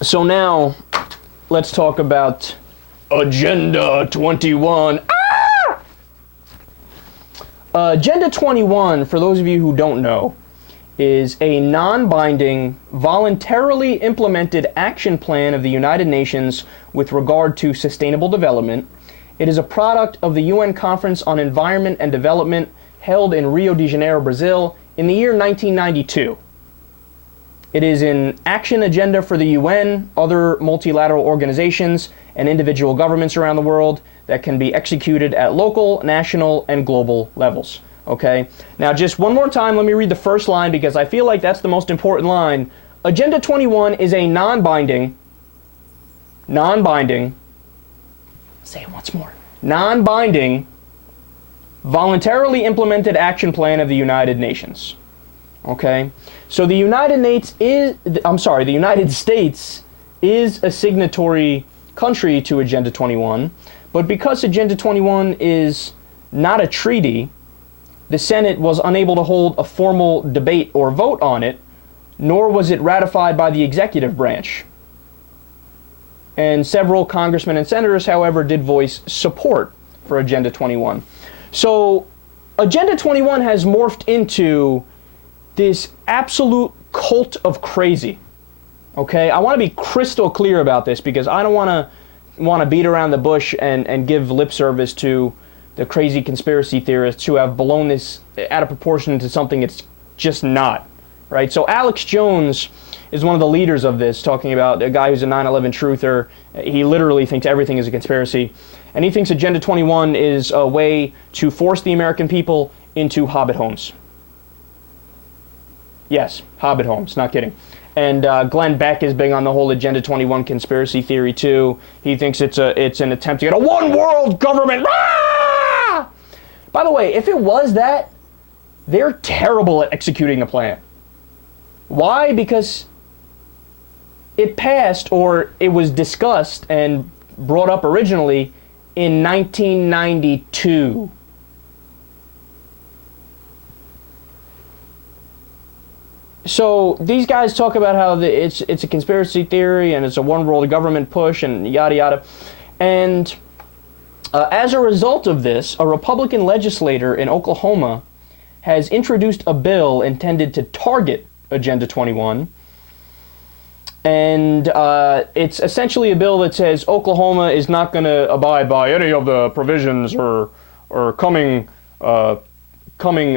So now, let's talk about Agenda 21. Agenda 21, for those of you who don't know, is a non-binding, voluntarily implemented action plan of the United Nations with regard to sustainable development. It is a product of the UN Conference on Environment and Development held in Rio de Janeiro, Brazil, in the year 1992. It is an action agenda for the UN, other multilateral organizations, and individual governments around the world that can be executed at local, national, and global levels. Okay? Now, just one more time, let me read the first line because I feel like that's the most important line. Agenda 21 is a non-binding, say it once more, non-binding, voluntarily implemented action plan of the United Nations. Okay? So the United States is a signatory country to Agenda 21, but because Agenda 21 is not a treaty, the Senate was unable to hold a formal debate or vote on it, nor was it ratified by the executive branch. And several congressmen and senators, however, did voice support for Agenda 21. So Agenda 21 has morphed into this absolute cult of crazy. Okay, I want to be crystal clear about this because I don't want to beat around the bush and give lip service to the crazy conspiracy theorists who have blown this out of proportion to something it's just not, right? So Alex Jones is one of the leaders of this, talking about a guy who's a 9/11 truther. He literally thinks everything is a conspiracy, and he thinks Agenda 21 is a way to force the American people into hobbit homes. Yes, hobbit homes, not kidding. And Glenn Beck is big on the whole Agenda 21 conspiracy theory too. He thinks it's an attempt to get a one world government. Ah! By the way, if it was that, they're terrible at executing the plan. Why? Because it passed, or it was discussed and brought up originally in 1992. So these guys talk about how it's a conspiracy theory and it's a one world government push and yada yada. And as a result of this, a Republican legislator in Oklahoma has introduced a bill intended to target Agenda 21. And it's essentially a bill that says Oklahoma is not going to abide by any of the provisions or coming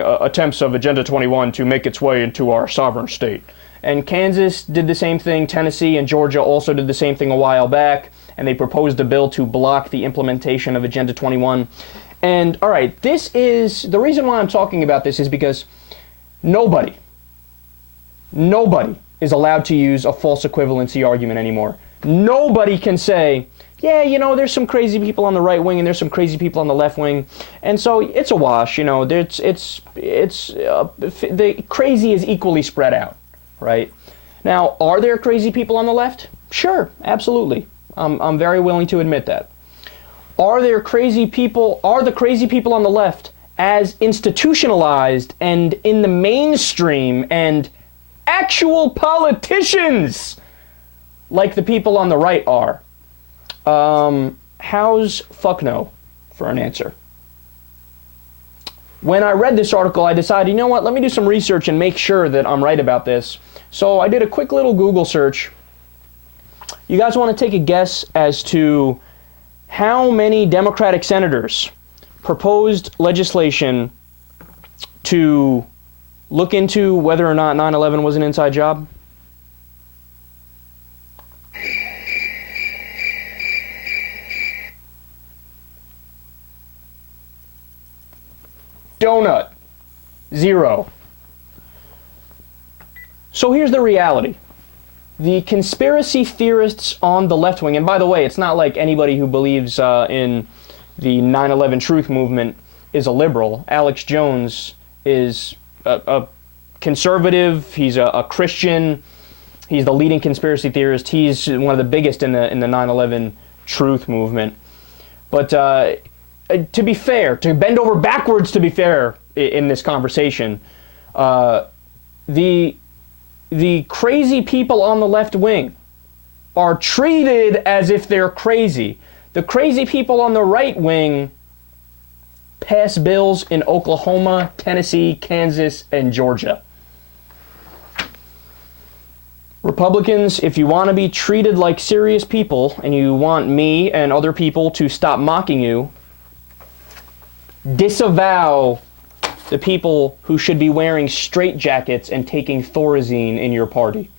attempts of Agenda 21 to make its way into our sovereign state. And Kansas did the same thing, Tennessee and Georgia also did the same thing a while back, and they proposed a bill to block the implementation of Agenda 21. And all right, this is, the reason why I'm talking about this is because nobody is allowed to use a false equivalency argument anymore. Nobody can say, yeah, you know, there's some crazy people on the right wing and there's some crazy people on the left wing, and so it's a wash. You know, the crazy is equally spread out, right? Now, are there crazy people on the left? Sure, absolutely. I'm very willing to admit that. Are the crazy people on the left as institutionalized and in the mainstream and actual politicians like the people on the right are? How's fuck no for an answer? When I read this article, I decided, you know what, let me do some research and make sure that I'm right about this. So I did a quick little Google search. You guys want to take a guess as to how many Democratic senators proposed legislation to look into whether or not 9/11 was an inside job? Donut. 0. So here's the reality. The conspiracy theorists on the left wing, and by the way, it's not like anybody who believes in the 9/11 truth movement is a liberal. Alex Jones is a conservative. He's a Christian. He's the leading conspiracy theorist. He's one of the biggest in the 9/11 truth movement. But to be fair, to bend over backwards to be fair in this conversation, the crazy people on the left wing are treated as if they're crazy. The crazy people on the right wing pass bills in Oklahoma, Tennessee, Kansas, and Georgia. Republicans, if you want to be treated like serious people and you want me and other people to stop mocking you, disavow the people who should be wearing straitjackets and taking Thorazine in your party.